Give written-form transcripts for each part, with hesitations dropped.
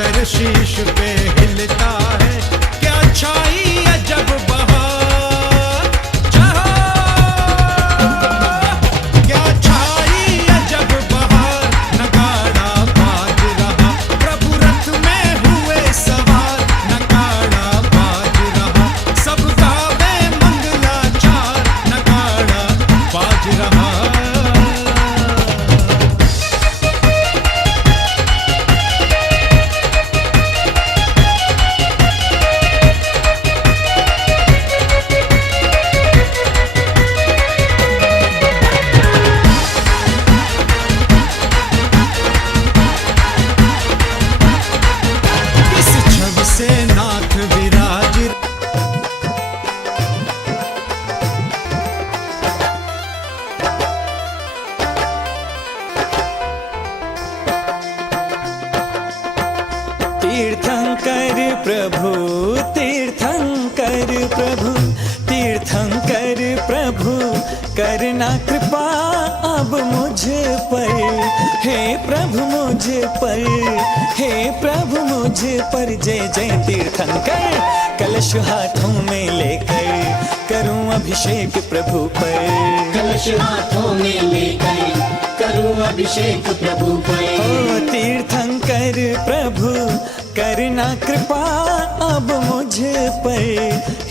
Sir शीश पे हिलता है, क्या छाई अजब बहार। जहाँ क्या छाई अजब बहार, नगाड़ा बाज रहा, प्रभु रथ में हुए सवार, नगाड़ा बाज रहा, सब गावे मंगलाचार, नगाड़ा बाज रहा। इस छवि से नाथ विराज, तीर्थंकर प्रभु, तीर्थंकर प्रभु, तीर्थंकर प्रभु, करना कृपा अब मुझ पर, हे प्रभु मुझ पर, हे प्रभु मुझ पर। जय जय तीर्थंकर, कलश हाथों में लेकर करूं अभिषेक प्रभु पर, कलश हाथों में लेकर करूं अभिषेक प्रभु पर। ओ तीर्थंकर प्रभु, करना कृपा अब मुझ पर,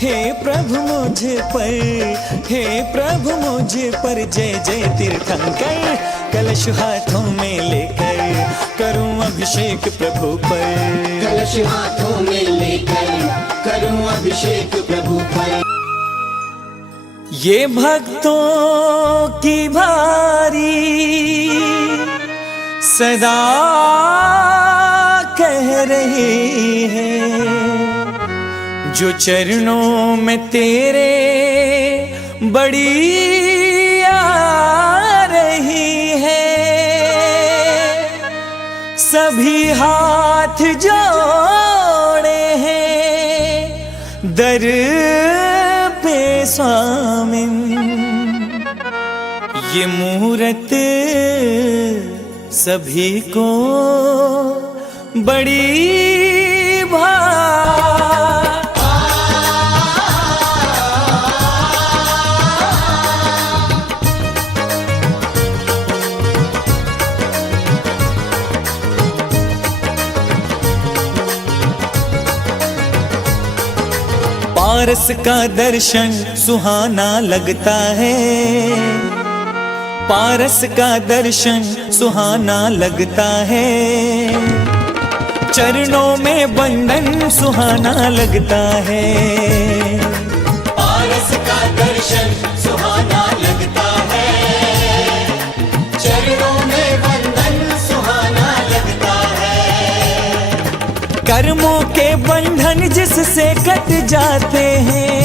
हे प्रभु मुझ पर, हे प्रभु मुझ पर। जय जय तीर्थंकर, कलश हाथों में लेकर करूं अभिषेक प्रभु पर, कलश हाथों में लेकर करूं अभिषेक प्रभु पर। ये भक्तों की भारी सदा कह रही है, जो चरणों में तेरे बड़ी आ रही है, सभी हाथ जोड़े हैं दर पे स्वामी। ये मूरत सभी को बड़ी भा पारस का दर्शन सुहाना लगता है, पारस का दर्शन सुहाना लगता है, चरणों में बंधन सुहाना लगता है। पारस का दर्शन सुहाना लगता है, चरणों में बंधन सुहाना लगता है। कर्मों के बंधन जिससे कट जाते हैं,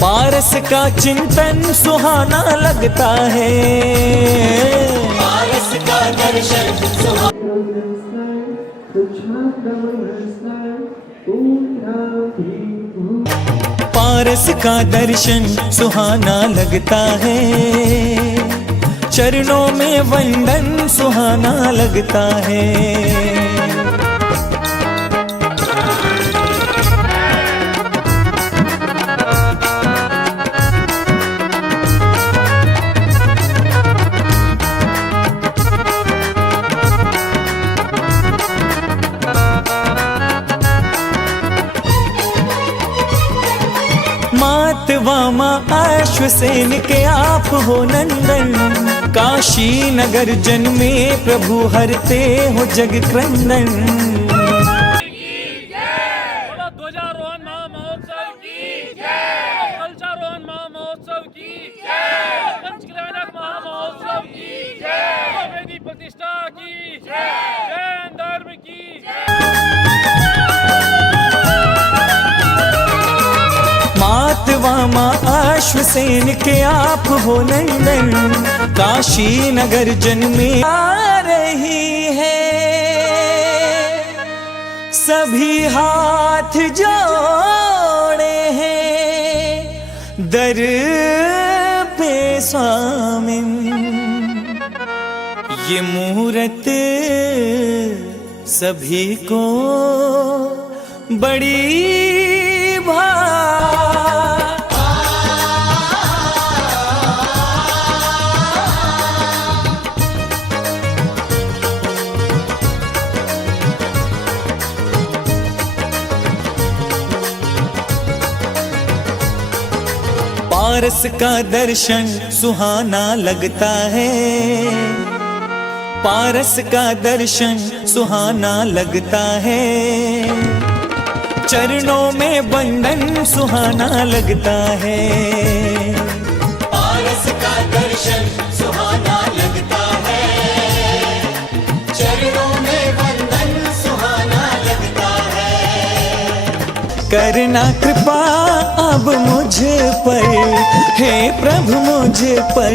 पारस का चिंतन सुहाना लगता है। पारस का दर्शन सुहाना पारस का दर्शन सुहाना लगता है, चरणों में वंदन सुहाना लगता है। मात वामा अश्वसेन के आप हो नंदन, काशी नगर जन्मे प्रभु हरते हो जग क्रंदन। ध्वजारोहण महामहोत्सव की जय, कलशारोहण महामहोत्सव की जय, पंचकल्याणक महामहोत्सव की जय, वेदी प्रतिष्ठा की जय, जैन धर्म की जय। मात वामा अश्वसेन के आप हो नंदन, काशी नगर जन्मे आ रही है, सभी हाथ जोड़े हैं दर पे स्वामी। ये मूरत सभी को बड़ी भा पारस का दर्शन सुहाना लगता है, पारस का दर्शन सुहाना लगता है, चरणों में बंधन सुहाना लगता है। पारस का दर्शन सुहाना लगता है, चरणों में बंधन सुहाना लगता है। करना कृपा अब मुझ पर, हे प्रभु मुझ पर,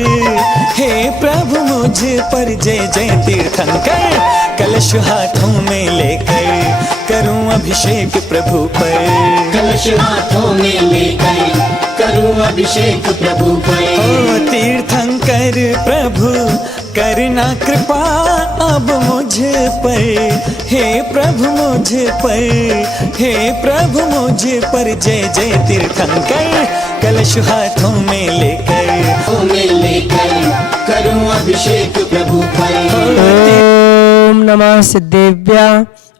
हे प्रभु मुझ पर। जय जय तीर्थंकर कलश हाथों में लेकर करूं अभिषेक प्रभु पर। कलश हाथों में लेकर करूं अभिषेक प्रभु पर। ओ तीर्थंकर प्रभु करना कृपा अब मुझ पर, हे प्रभु मुझ पर, हे प्रभु मुझ पर। जय जय तीर्थंकर कलश हाथों में लेकर करूं अभिषेक प्रभु पर। ओम नमः सिद्धेभ्य,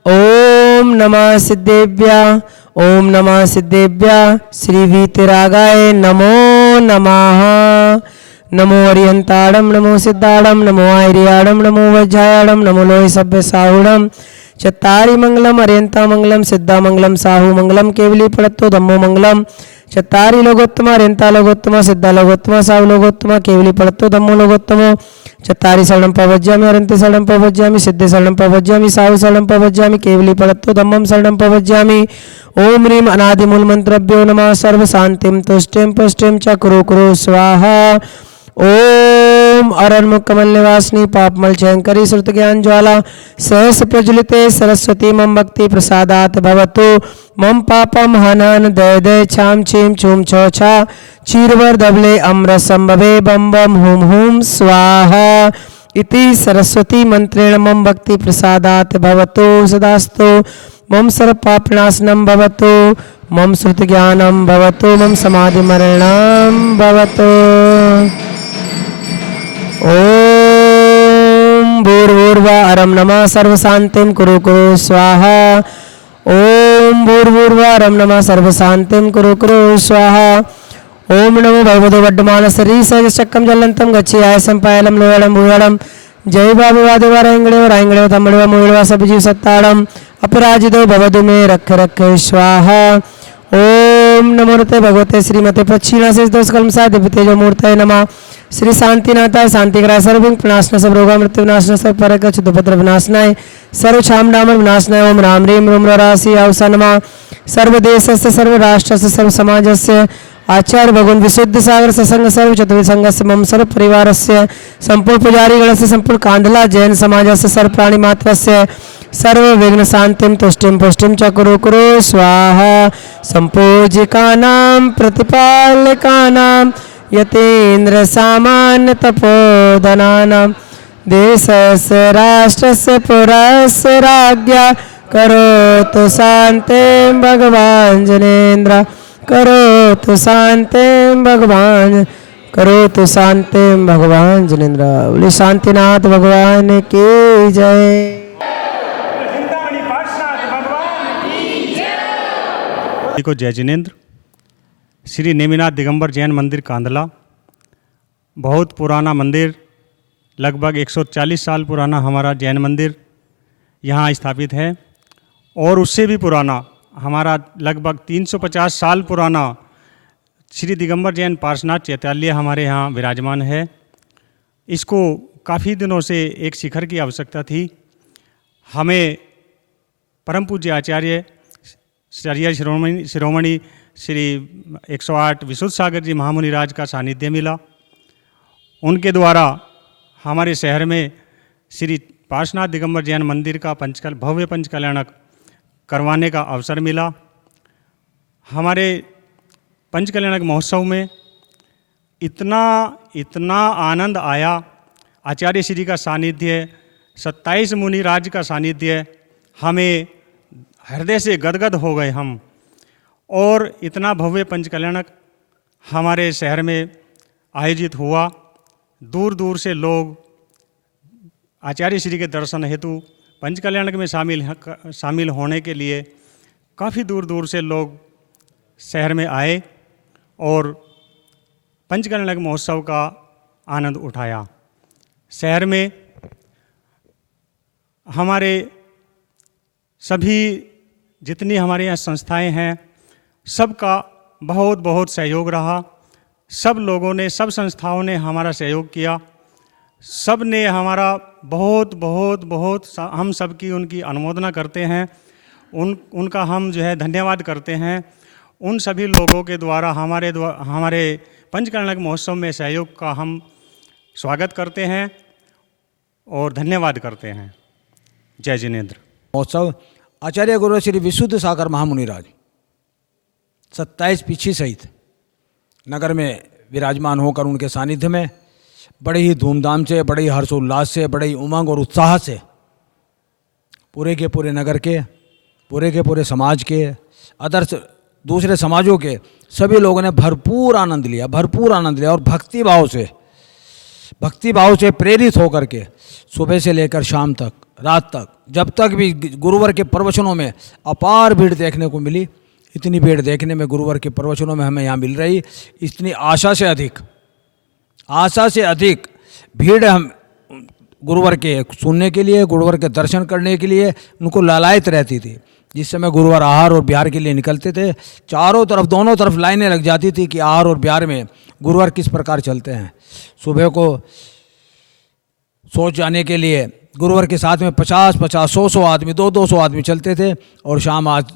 ओम नमः सिद्धेभ्य, ओम नमः सिद्धेभ्य। श्री वीतरागाय नमो नमः। नमो अरिहंताड़म, नमो सिद्धाड़म, नमो आयरियाड़म, नमो वज्रायाड़म, नमो लोहि सभ्य साहुड़म। चत्तारि मंगलम अरिहंता मंगलम, सिद्धा मंगलम, साहु मंगलम, केवली पड़त्तो धम्मो मंगलम। चत्तारि लोगोत्तम अरिहंता लोगोत्तम, सिद्धा लोगोत्तम, साहु लोगोत्तम, केवली पड़त्तो धम्मो लोगोत्तमो। चत्तारि शरणं प्रपज्यामि, अरिहन्ते शरणं प्रपज्यामि, सिद्धे शरणं प्रपज्यामि, साहु शरणं प्रपज्यामि, केवली पड़त्तो धम्मं शरणं प्रपज्यामि। ओम ह्रीं अनादिमूल मंत्रभ्यो नमः। सर्व शांतिं तुष्टिं पुष्टिं च कुरु कुरु स्वाहा। ओम अरण्मुख कमल निवासिनी पापमल क्षयंकरी श्रुत ज्ञान ज्वाला सहस प्रज्वलिते सरस्वती मम भक्ति प्रसादात भवतु। मम पापम हनन दय दय छाम छीम छूम छो छा चीरवर धवले अमृत संभवे बम बम हुम हुम स्वाहा। इति सरस्वती मंत्रेण मम भक्ति प्रसादात भवतु सदास्तु। मम सर्व पापनाशनम भवतु, मम श्रुत ज्ञानम भवतु, मम समाधि मरणम भवतु। ओम भूर्भुवः अरं नमः सर्वशान्तिं कुरु कुरु स्वाहा। ओम भूर्भुवः अरं नमः सर्वशान्तिं कुरु कुरु स्वाहा। ओम नमो भगवते वड्डमानसरी सहजचक्रं ज्वलन्तं गच्छयाय सम्पायलं लोहडं भूयडं। जय बाबू वादेवा रायंगड़ेव रायंगड़ेव तमड़ेव मुड़ेवा सब जीव सत्ताड़म अपराजितो भवदु में रख रख स्वाहा। ओम नमोते भगवते श्रीमते प्रच्छिन्नाशेष दोष कलमसा दिव्यतेजो मूर्तये नमः। श्री शांतिनाथाय शांतिकराय सर्वविघ्न विनाशनाय सब रोगा मृत्यु विनाशनाय सब परक उपद्रव विनाशनाय सर्व क्षाम डामर विनाशनाय। ओम राम ह्रीं रूम राशि आवसा नमः। सर्वदेशस्य सर्वराष्ट्रस्य सर्वसमाजस्य आचार्य भगवान विशुद्ध सागर सत्संग सर्व चतुर्संगस्य मम सर्व परिवारस्य संपूर्ण पुजारीगणस्य संपूर्ण कांदला जैन समाजस्य सर्व प्राणी मात्रस्य सर्व विघ्न शांतिं तुष्टिं पुष्टिं च कुरु कुरु स्वाहा। संपूजिकानां प्रतिपालकानां यतीन्द्र सामान्य तपोधनानां देशस्य राष्ट्रस्य पुरस्य राज्ञा करोतु शान्तिं भगवान् जनेन्द्र। करोतु शान्तिं भगवान्, करोतु शान्तिं भगवान् जनेन्द्र। बोले शांतिनाथ भगवान की जय। को जय जिनेन्द्र। श्री नेमिनाथ दिगंबर जैन मंदिर कांदला बहुत पुराना मंदिर, लगभग 140 साल पुराना हमारा जैन मंदिर यहाँ स्थापित है। और उससे भी पुराना हमारा लगभग 350 साल पुराना श्री दिगंबर जैन पार्श्वनाथ चैत्यालय हमारे यहाँ विराजमान है। इसको काफ़ी दिनों से एक शिखर की आवश्यकता थी। हमें परम पूज्य आचार्य शिरोमणि श्री 108 विशुद्ध सागर जी महामुनिराज का सानिध्य मिला। उनके द्वारा हमारे शहर में श्री पार्श्वनाथ दिगंबर जैन मंदिर का भव्य पंचकल्याणक करवाने का अवसर मिला। हमारे पंचकल्याणक महोत्सव में इतना आनंद आया। आचार्य श्री का सानिध्य, 27 मुनिराज का सानिध्य हमें हृदय से गदगद हो गए हम। और इतना भव्य पंचकल्याणक हमारे शहर में आयोजित हुआ। दूर दूर से लोग आचार्य श्री के दर्शन हेतु पंचकल्याणक में शामिल होने के लिए काफ़ी दूर दूर से लोग शहर में आए और पंचकल्याणक महोत्सव का आनंद उठाया। शहर में हमारे सभी जितनी हमारे यहाँ संस्थाएं हैं सबका बहुत बहुत सहयोग रहा। सब लोगों ने, सब संस्थाओं ने हमारा सहयोग किया। सब ने हमारा बहुत बहुत बहुत हम सब की उनकी अनुमोदना करते हैं। उनका हम जो है धन्यवाद करते हैं। उन सभी लोगों के द्वारा हमारे पंचकल्याणक महोत्सव में सहयोग का हम स्वागत करते हैं और धन्यवाद करते हैं। जय जिनेंद्र। महोत्सव आचार्य गुरु श्री विशुद्ध सागर महामुनिराज 27 पीछी सहित नगर में विराजमान होकर उनके सानिध्य में बड़े ही धूमधाम से, बड़े ही हर्षोल्लास से, बड़े ही उमंग और उत्साह से पूरे के पूरे नगर के, पूरे के पूरे समाज के, अदर्श दूसरे समाजों के सभी लोगों ने भरपूर आनंद लिया, भरपूर आनंद लिया। और भक्ति भाव से प्रेरित होकर के सुबह से लेकर शाम तक, रात तक, जब तक भी गुरुवर के प्रवचनों में अपार भीड़ देखने को मिली। इतनी भीड़ देखने में गुरुवर के प्रवचनों में हमें यहाँ मिल रही, इतनी आशा से अधिक भीड़ हम गुरुवर के सुनने के लिए, गुरुवर के दर्शन करने के लिए उनको लालायित रहती थी। जिस समय गुरुवर आहार और बिहार के लिए निकलते थे, चारों तरफ, दोनों तरफ लाइनें लग जाती थी कि आहार और बिहार में गुरुवर किस प्रकार चलते हैं। सुबह को सोच जाने के लिए गुरुवर के साथ में 50-50, 100-100 आदमी, 200-200 आदमी चलते थे। और शाम आज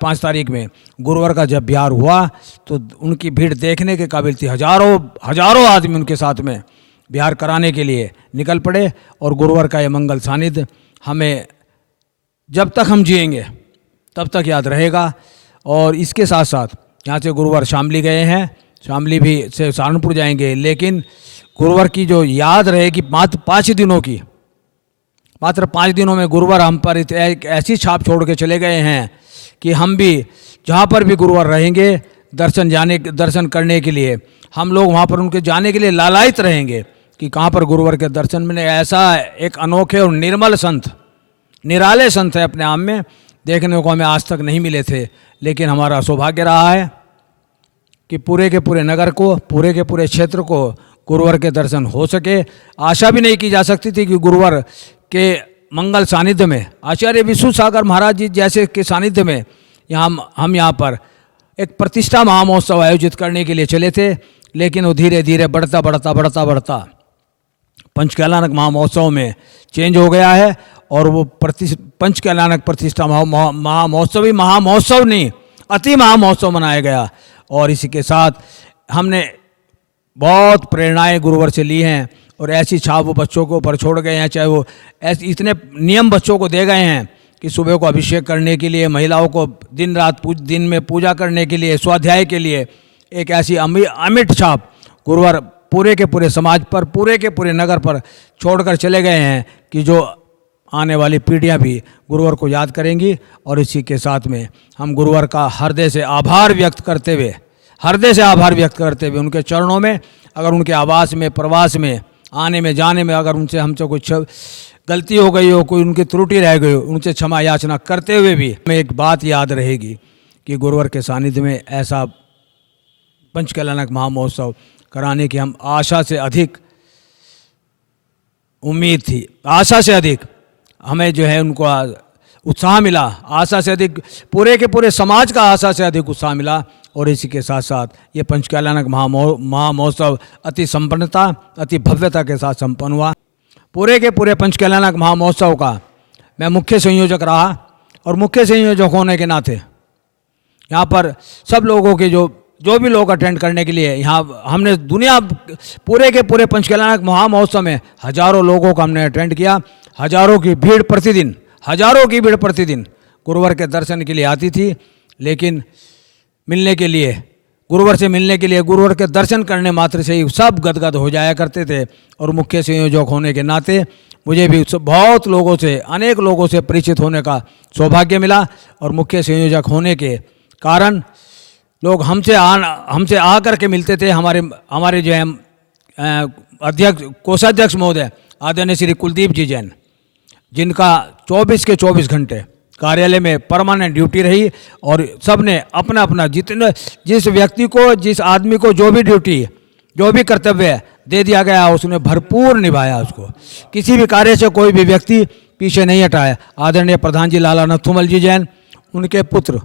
5 तारीख में गुरुवर का जब बिहार हुआ तो उनकी भीड़ देखने के काबिल थी। हजारों आदमी उनके साथ में बिहार कराने के लिए निकल पड़े। और गुरुवर का ये मंगल सानिध्य हमें जब तक हम जिएंगे तब तक याद रहेगा। और इसके साथ साथ यहाँ से गुरुवर शामली गए हैं, शामली भी से सहारनपुर जाएंगे, लेकिन गुरुवर की जो याद रहेगी मात्र 5 दिनों में गुरुवर हम पर एक ऐसी छाप छोड़ के चले गए हैं कि हम भी जहाँ पर भी गुरुवर रहेंगे दर्शन करने के लिए हम लोग वहाँ पर उनके जाने के लिए लालायित रहेंगे कि कहाँ पर गुरुवर के दर्शन में ऐसा एक अनोखे और निर्मल संत, निराले संत है अपने आप में, देखने को हमें आज तक नहीं मिले थे। लेकिन हमारा सौभाग्य रहा है कि पूरे के पूरे नगर को, पूरे के पूरे क्षेत्र को गुरुवर के दर्शन हो सके। आशा भी नहीं की जा सकती थी कि गुरुवर के मंगल सानिध्य में, आचार्य विशुद्ध सागर महाराज जी जैसे के सानिध्य में हम यहाँ पर एक प्रतिष्ठा महामहोत्सव आयोजित करने के लिए चले थे। लेकिन वो धीरे धीरे बढ़ता पंचकल्याणक महामहोत्सव में चेंज हो गया है। और वो पंचकल्याणक प्रतिष्ठा महामहोत्सव ही महामहोत्सव नहीं, अति महामहोत्सव मनाया गया। और इसी के साथ हमने बहुत प्रेरणाएं गुरुवर से ली हैं और ऐसी छाप वो बच्चों के ऊपर छोड़ गए हैं। चाहे वो ऐसे इतने नियम बच्चों को दे गए हैं कि सुबह को अभिषेक करने के लिए, महिलाओं को दिन में पूजा करने के लिए, स्वाध्याय के लिए एक ऐसी अमिट छाप गुरुवर पूरे के पूरे समाज पर, पूरे के पूरे नगर पर छोड़कर चले गए हैं कि जो आने वाली पीढ़ियां भी गुरुवर को याद करेंगी। और इसी के साथ में हम गुरुवर का हृदय से आभार व्यक्त करते हुए उनके चरणों में, अगर उनके आवास में, प्रवास में, आने में, जाने में अगर उनसे हमसे कुछ गलती हो गई हो, कोई उनकी त्रुटि रह गई हो, उनसे क्षमा याचना करते हुए भी हमें एक बात याद रहेगी कि गुरुवर के सानिध्य में ऐसा पंचकल्याणक महामहोत्सव कराने की हम आशा से अधिक उम्मीद थी, आशा से अधिक हमें जो है उनको उत्साह मिला, आशा से अधिक पूरे के पूरे समाज का आशा से अधिक उत्साह मिला। और इसी के साथ साथ ये पंचकल्याणक महामहोत्सव अति संपन्नता, अति भव्यता के साथ संपन्न हुआ। पूरे के पूरे पंचकल्याणक महामहोत्सव का मैं मुख्य संयोजक रहा और मुख्य संयोजक होने के नाते यहाँ पर सब लोगों के जो भी लोग अटेंड करने के लिए यहाँ हमने पूरे के पूरे पंचकल्याणक महामहोत्सव में हजारों लोगों को हमने अटेंड किया। हजारों की भीड़ प्रतिदिन गुरुवर के दर्शन के लिए आती थी। लेकिन गुरुवर से मिलने के लिए, गुरुवर के दर्शन करने मात्र से ही सब गदगद हो जाया करते थे। और मुख्य संयोजक होने के नाते मुझे भी बहुत लोगों से, अनेक लोगों से परिचित होने का सौभाग्य मिला और मुख्य संयोजक होने के कारण लोग हमसे आ करके मिलते थे। हमारे जो है अध्यक्ष, कोषाध्यक्ष महोदय आदरणीय श्री कुलदीप जी जैन, जिनका 24 के 24 घंटे कार्यालय में परमानेंट ड्यूटी रही और सब ने अपना अपना जिस व्यक्ति को, जिस आदमी को जो भी ड्यूटी, जो भी कर्तव्य दे दिया गया उसने भरपूर निभाया। उसको किसी भी कार्य से कोई भी व्यक्ति पीछे नहीं हटाया। आदरणीय प्रधान जी लाला नथुमल जी जैन, उनके पुत्र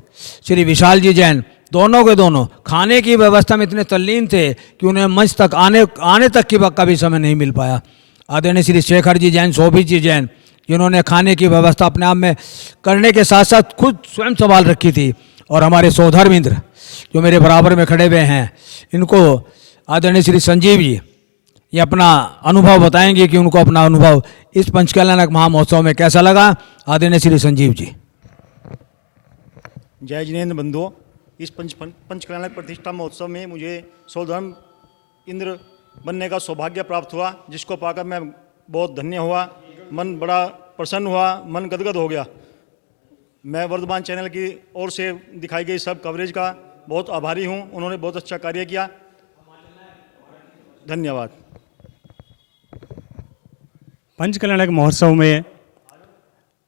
श्री विशाल जी जैन, दोनों के दोनों खाने की व्यवस्था में इतने तल्लीन थे कि उन्हें मंच तक आने तक का भी समय नहीं मिल पाया। आदरणीय श्री शेखर जी जैन, शोभित जी जैन, जिन्होंने खाने की व्यवस्था अपने आप में करने के साथ साथ खुद स्वयं संभाल रखी थी। और हमारे सौधर्मिंद्र जो मेरे बराबर में खड़े हुए हैं, इनको आदरणीय श्री संजीव जी ये अपना अनुभव बताएंगे कि उनको अपना अनुभव इस पंचकल्याणक महामहोत्सव में कैसा लगा। आदरणीय श्री संजीव जी। जय जिनेन्द्र बंधुओं, इस पंचकल्याणक प्रतिष्ठा महोत्सव में मुझे सौधर्म इंद्र बनने का सौभाग्य प्राप्त हुआ, जिसको पाकर मैं बहुत धन्य हुआ। मन बड़ा प्रसन्न हुआ, मन गदगद हो गया। मैं वर्धमान चैनल की ओर से दिखाई गई सब कवरेज का बहुत आभारी हूं। उन्होंने बहुत अच्छा कार्य किया। धन्यवाद। पंचकल्याणक महोत्सव में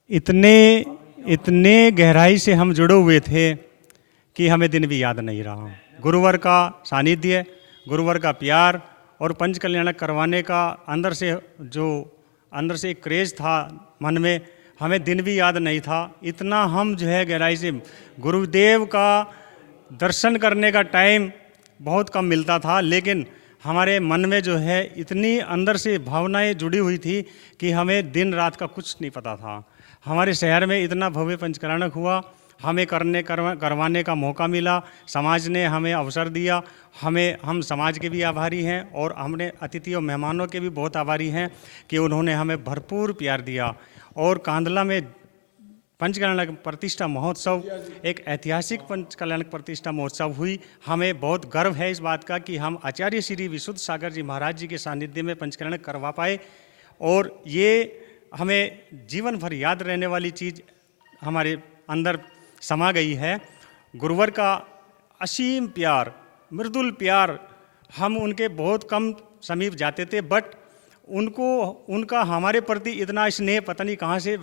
इतने गहराई से हम जुड़े हुए थे कि हमें दिन भी याद नहीं रहा। गुरुवर का सानिध्य, गुरुवर का प्यार और पंचकल्याणक करवाने का अंदर से एक क्रेज था मन में, हमें दिन भी याद नहीं था। इतना हम जो है गहराई से गुरुदेव का दर्शन करने का टाइम बहुत कम मिलता था, लेकिन हमारे मन में जो है इतनी अंदर से भावनाएं जुड़ी हुई थी कि हमें दिन रात का कुछ नहीं पता था। हमारे शहर में इतना भव्य पंचकल्याणक हुआ, हमें करवाने का मौका मिला, समाज ने हमें अवसर दिया। हम समाज के भी आभारी हैं और हमने अतिथि और मेहमानों के भी बहुत आभारी हैं कि उन्होंने हमें भरपूर प्यार दिया। और कांदला में पंचकल्याणक प्रतिष्ठा महोत्सव एक ऐतिहासिक पंचकल्याणक प्रतिष्ठा महोत्सव हुई। हमें बहुत गर्व है इस बात का कि हम आचार्य श्री विशुद्ध सागर जी महाराज जी के सानिध्य में पंचकल्याणक करवा पाए, और ये हमें जीवन भर याद रहने वाली चीज़ हमारे अंदर समा गई है। गुरुवर का असीम प्यार, मृदुल प्यार, हम उनके बहुत कम समीप जाते थे, बट उनका हमारे प्रति इतना स्नेह पता नहीं कहाँ से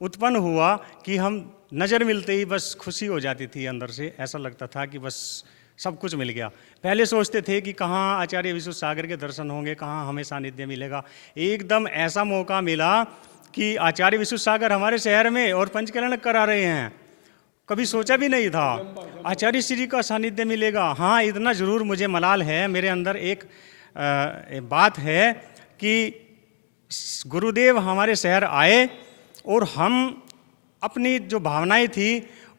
उत्पन्न हुआ कि हम नज़र मिलते ही बस खुशी हो जाती थी अंदर से। ऐसा लगता था कि बस सब कुछ मिल गया। पहले सोचते थे कि कहाँ आचार्य विशुद्ध सागर के दर्शन होंगे, कहाँ हमें सानिध्य मिलेगा। एकदम ऐसा मौका मिला कि आचार्य विशुद्ध सागर हमारे शहर में और पंचकल्याणक करा रहे हैं। कभी सोचा भी नहीं था आचार्य श्री का सानिध्य मिलेगा। हाँ, इतना ज़रूर मुझे मलाल है, मेरे अंदर एक बात है कि गुरुदेव हमारे शहर आए और हम अपनी जो भावनाएं थी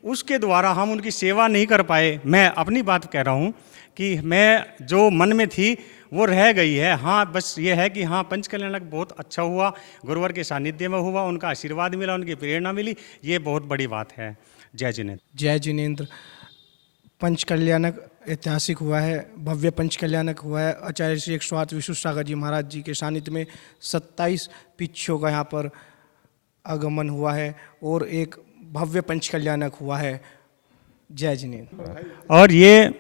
उसके द्वारा हम उनकी सेवा नहीं कर पाए। मैं अपनी बात कह रहा हूँ कि मैं जो मन में थी वो रह गई है। हाँ, बस ये है कि हाँ, पंचकल्याणक बहुत अच्छा हुआ, गुरुवर के सानिध्य में हुआ, उनका आशीर्वाद मिला, उनकी प्रेरणा मिली, ये बहुत बड़ी बात है। जय जिनेन्द्र। जय जिनेन्द्र। पंचकल्याणक ऐतिहासिक हुआ है, भव्य पंचकल्याणक हुआ है। आचार्य श्री 108 विशुद्ध सागर जी महाराज जी के सानिध्य में 27 पिछों का यहाँ पर आगमन हुआ है और एक भव्य पंचकल्याणक हुआ है। जय जिनेन्द्र। और ये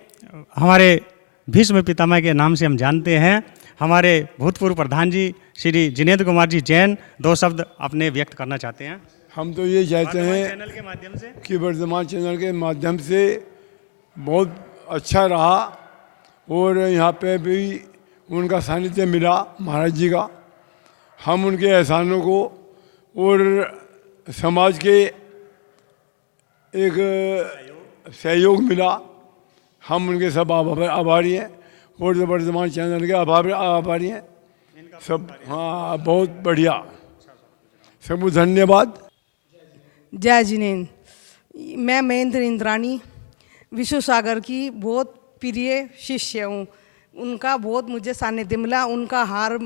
हमारे भीष्म पितामह के नाम से हम जानते हैं। हमारे भूतपूर्व प्रधान जी श्री जिनेन्द्र कुमार जी जैन 2 शब्द अपने व्यक्त करना चाहते हैं। हम तो ये चाहते हैं चैनल के माध्यम से कि वर्धमान चैनल के माध्यम से बहुत अच्छा रहा और यहाँ पे भी उनका सानिध्य मिला महाराज जी का। हम उनके एहसानों को और समाज के एक सहयोग मिला, हम उनके सब आभारी हैं और वर्धमान चैनल के आभारी हैं सब। हाँ, बहुत बढ़िया, सब धन्यवाद। जय जिनेन्द्र। मैं महेंद्र इंद्रानी विशुद्ध सागर की बहुत प्रिय शिष्य हूँ। उनका बहुत मुझे सानिध्य मिला, उनका हार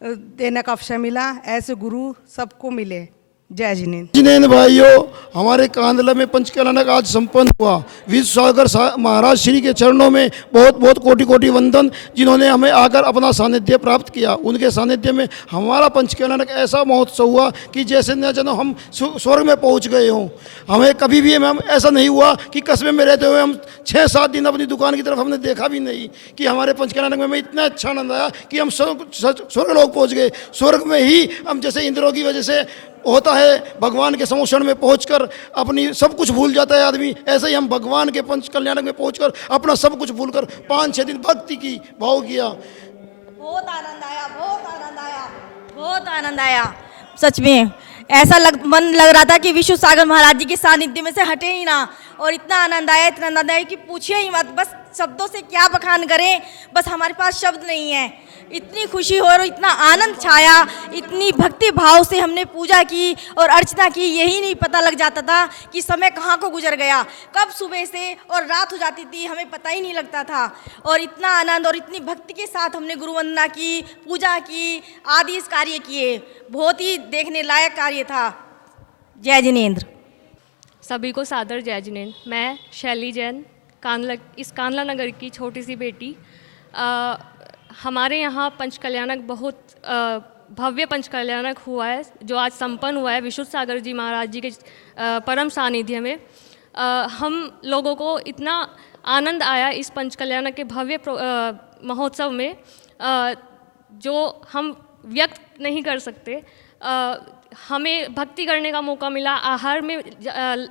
देने का अवसर मिला। ऐसे गुरु सबको मिले। जय जिनेंद्र। जिनेंद्र भाइयों, हमारे कांदला में पंच कल्याणक आज संपन्न हुआ। विश्व सागर महाराज श्री के चरणों में बहुत बहुत कोटि कोटि वंदन, जिन्होंने हमें आकर अपना सानिध्य प्राप्त किया। उनके सानिध्य में हमारा पंच कल्याणक ऐसा महोत्सव हुआ कि जैसे न जानो हम स्वर्ग में पहुंच गए हों। हमें कभी भी हम ऐसा नहीं हुआ कि कस्बे में रहते हुए हम 6-7 दिन अपनी दुकान की तरफ हमने देखा भी नहीं कि हमारे पंच कल्याणक में हमें इतना अच्छा आनंद आया कि हम स्वर्ग लोग पहुँच गए। स्वर्ग में ही हम जैसे इंद्रों की वजह से होता है, भगवान के समक्षण में पहुंचकर अपनी सब कुछ भूल जाता है आदमी, ऐसे ही हम भगवान के पंच कल्याणक में पहुंचकर अपना सब कुछ भूलकर 5-6 दिन भक्ति की भाव किया। बहुत आनंद आया, बहुत आनंद आया, बहुत आनंद आया। सच में ऐसा मन लग रहा था कि विश्व सागर महाराज जी के सानिध्य में से हटे ही ना। और इतना आनंद आया, इतना आनंद आया कि पूछिए ही मत। बस शब्दों से क्या बखान करें, बस हमारे पास शब्द नहीं है। इतनी खुशी हो और इतना आनंद छाया, इतनी भक्ति भाव से हमने पूजा की और अर्चना की, यही नहीं पता लग जाता था कि समय कहाँ को गुजर गया, कब सुबह से और रात हो जाती थी, हमें पता ही नहीं लगता था। और इतना आनंद और इतनी भक्ति के साथ हमने गुरु वंदना की, पूजा की, आदि इस कार्य किए। बहुत ही देखने लायक कार्य था। जय जिनेंद्र। सभी को सादर जय जिनेंद्र। मैं शैली जैन, कांदला नगर की छोटी सी बेटी। हमारे यहाँ पंच कल्याणक बहुत भव्य पंच कल्याणक हुआ है, जो आज संपन्न हुआ है विशुद्ध सागर जी महाराज जी के परम सानिध्य में। हम लोगों को इतना आनंद आया इस पंच कल्याणक के भव्य महोत्सव में, जो हम व्यक्त नहीं कर सकते। हमें भक्ति करने का मौका मिला, आहार में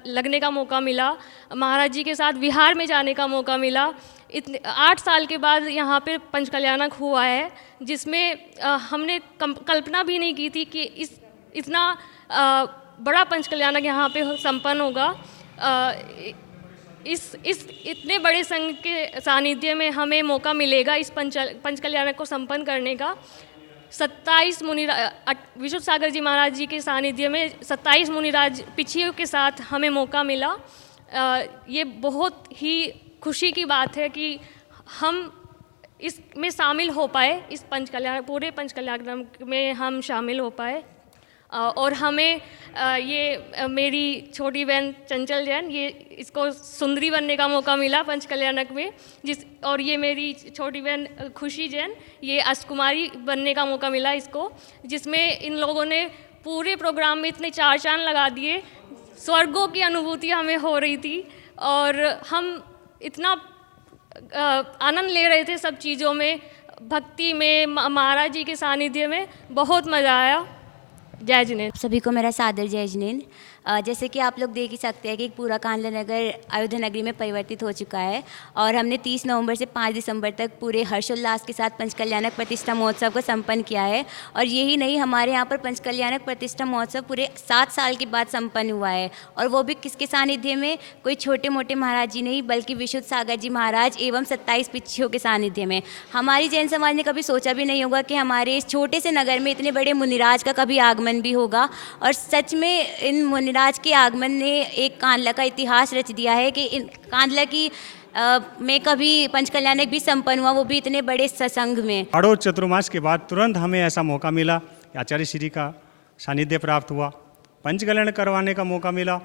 लगने का मौका मिला, महाराज जी के साथ विहार में जाने का मौका मिला। 8 साल के बाद यहाँ पे पंच कल्याणक हुआ है, जिसमें हमने कल्पना भी नहीं की थी कि इतना बड़ा पंच कल्याणक यहाँ पे संपन्न होगा। इस इतने बड़े संघ के सानिध्य में हमें मौका मिलेगा इस पंच कल्याणक को संपन्न करने का। 27 मुनिराज, विशुद्ध सागर जी महाराज जी के सानिध्य में 27 मुनिराज पिछियों के साथ हमें मौका मिला। ये बहुत ही खुशी की बात है कि हम इसमें शामिल हो पाए, इस पंच कल्याण पूरे पंच कल्याण में हम शामिल हो पाए। और हमें ये मेरी छोटी बहन चंचल जैन, ये इसको सुंदरी बनने का मौका मिला पंच कल्याणक में, और ये मेरी छोटी बहन खुशी जैन, ये अष्टकुमारी बनने का मौका मिला इसको, जिसमें इन लोगों ने पूरे प्रोग्राम में इतने 4 चांद लगा दिए। स्वर्गों की अनुभूति हमें हो रही थी और हम इतना आनंद ले रहे थे सब चीज़ों में, भक्ति में, महाराज जी के सानिध्य में। बहुत मज़ा आया। जय जिनेंद्र। सभी को मेरा सादर जय जिनेंद्र। जैसे कि आप लोग देख ही सकते हैं कि पूरा कांदला नगर अयोध्या नगरी में परिवर्तित हो चुका है और हमने 30 नवंबर से 5 दिसंबर तक पूरे हर्षोल्लास के साथ पंच कल्याणक प्रतिष्ठा महोत्सव को संपन्न किया है। और यही नहीं, हमारे यहाँ पर पंच कल्याणक प्रतिष्ठा महोत्सव पूरे 7 साल के बाद संपन्न हुआ है, और वो भी किसके सानिध्य में? कोई छोटे मोटे महाराज जी नहीं, बल्कि विशुद्ध सागर जी महाराज एवं 27 पिछियों के सानिध्य में। हमारी जैन समाज ने कभी सोचा भी नहीं होगा कि हमारे इस छोटे से नगर में इतने बड़े मुनिराज का कभी आगमन भी होगा। और सच में इन मुनिराज के आगमन ने एक कांदला का इतिहास रच दिया है कि इन कांदला की में कभी पंच कल्याणक भी संपन्न हुआ, वो भी इतने बड़े सत्संग में। आड़ो चतुर्मास के बाद तुरंत हमें ऐसा मौका मिला, आचार्य श्री का सानिध्य प्राप्त हुआ, पंच कल्याणक करवाने का मौका मिला।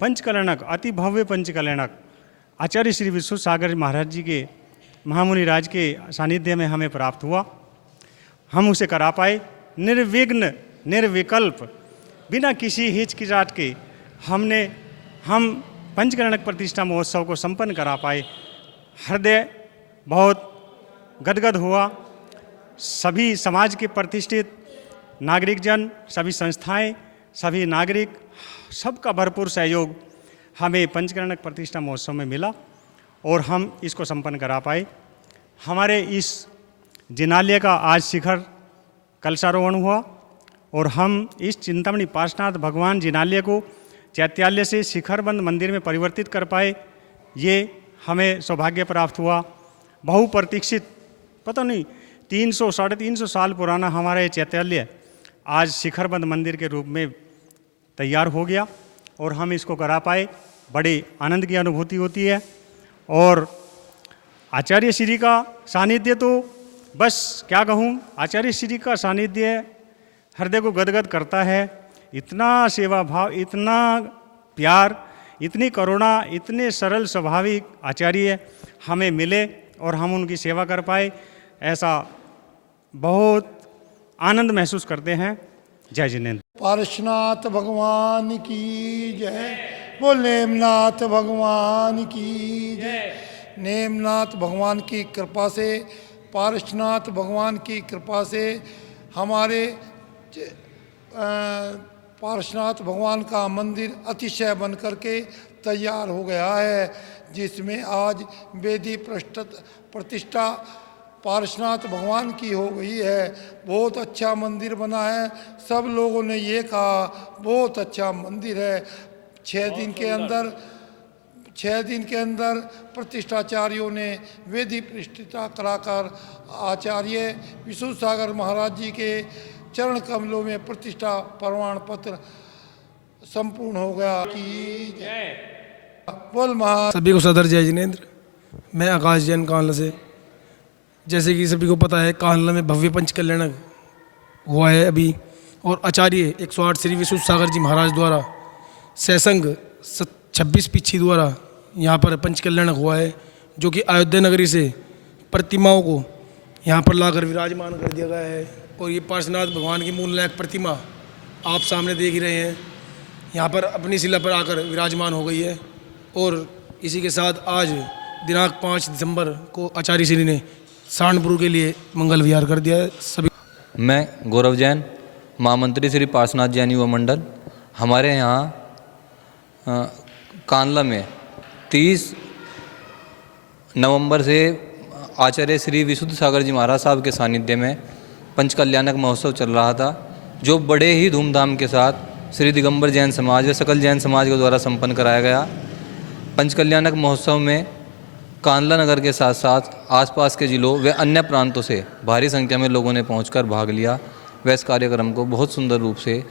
पंच कल्याणक, अति भव्य पंच कल्याणक आचार्य श्री विश्व सागर महाराज जी के महामुनि राज के सानिध्य में हमें प्राप्त हुआ। हम उसे करा पाए निर्विघ्न, निर्विकल्प, बिना किसी हिचकिचाहट के। हम पंच कल्याणक प्रतिष्ठा महोत्सव को संपन्न करा पाए। हृदय बहुत गदगद हुआ। सभी समाज के प्रतिष्ठित नागरिक जन, सभी संस्थाएं, सभी नागरिक, सबका भरपूर सहयोग हमें पंच कल्याणक प्रतिष्ठा महोत्सव में मिला और हम इसको संपन्न करा पाए। हमारे इस जिनालय का आज शिखर कलशारोहण हुआ और हम इस चिंतामणि पार्श्वनाथ भगवान जिनालय को चैत्यालय से शिखरबंद मंदिर में परिवर्तित कर पाए। ये हमें सौभाग्य प्राप्त हुआ। बहुप्रतीक्षित, पता नहीं 300 साढ़े 300 साल पुराना हमारा ये चैत्यालय आज शिखरबंद मंदिर के रूप में तैयार हो गया और हम इसको करा पाए। बड़े आनंद की अनुभूति होती है। और आचार्य श्री का सानिध्य तो बस क्या कहूँ, आचार्य श्री का सानिध्य हृदय को गदगद करता है। इतना सेवा भाव, इतना प्यार, इतनी करुणा, इतने सरल स्वाभाविक आचार्य हमें मिले और हम उनकी सेवा कर पाए, ऐसा बहुत आनंद महसूस करते हैं। जय जिनेंद्र। पार्श्वनाथ भगवान की जय, बोल नेमनाथ भगवान की जय। नेमनाथ भगवान की कृपा से, पार्श्वनाथ भगवान की कृपा से हमारे पार्श्वनाथ भगवान का मंदिर अतिशय बन करके तैयार हो गया है, जिसमें आज वेदी प्रतिष्ठा पार्श्वनाथ भगवान की हो गई है। बहुत अच्छा मंदिर बना है, सब लोगों ने ये कहा बहुत अच्छा मंदिर है। 6 दिन के अंदर प्रतिष्ठाचार्यों ने वेदी प्रतिष्ठा कराकर आचार्य विशुद्ध सागर महाराज जी के चरण कमलों में प्रतिष्ठा प्रमाण पत्र संपूर्ण हो गया। बोल महा सभी को सदर जय जिनेंद्र। मैं आकाश जैन कांडला से। जैसे कि सभी को पता है, कांडला में भव्य पंच कल्याणक हुआ है अभी, और आचार्य 108 श्री विशुद्ध सागर जी महाराज द्वारा सैसंग 26 पीछी द्वारा यहाँ पर पंच कल्याणक हुआ है, जो कि अयोध्या नगरी से प्रतिमाओं को यहाँ पर लाकर विराजमान कर दिया गया है। और ये पार्श्वनाथ भगवान की मूल नायक प्रतिमा आप सामने देख ही रहे हैं, यहाँ पर अपनी शिला पर आकर विराजमान हो गई है। और इसी के साथ आज दिनांक 5 दिसंबर को आचार्य श्री ने सहारनपुर के लिए मंगल विहार कर दिया है। सभी मैं गौरव जैन, महामंत्री श्री पार्श्वनाथ जैन युवा मंडल। हमारे यहाँ कांडला में 30 नवंबर से आचार्य श्री विशुद्ध सागर जी महाराज साहब के सानिध्य में पंच कल्याणक महोत्सव चल रहा था, जो बड़े ही धूमधाम के साथ श्री दिगंबर जैन समाज व सकल जैन समाज के द्वारा संपन्न कराया गया। पंच कल्याणक महोत्सव में कांडला नगर के साथ साथ आसपास के जिलों व अन्य प्रांतों से भारी संख्या में लोगों ने पहुंचकर भाग लिया व इस कार्यक्रम को बहुत सुंदर रूप से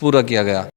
पूरा किया गया।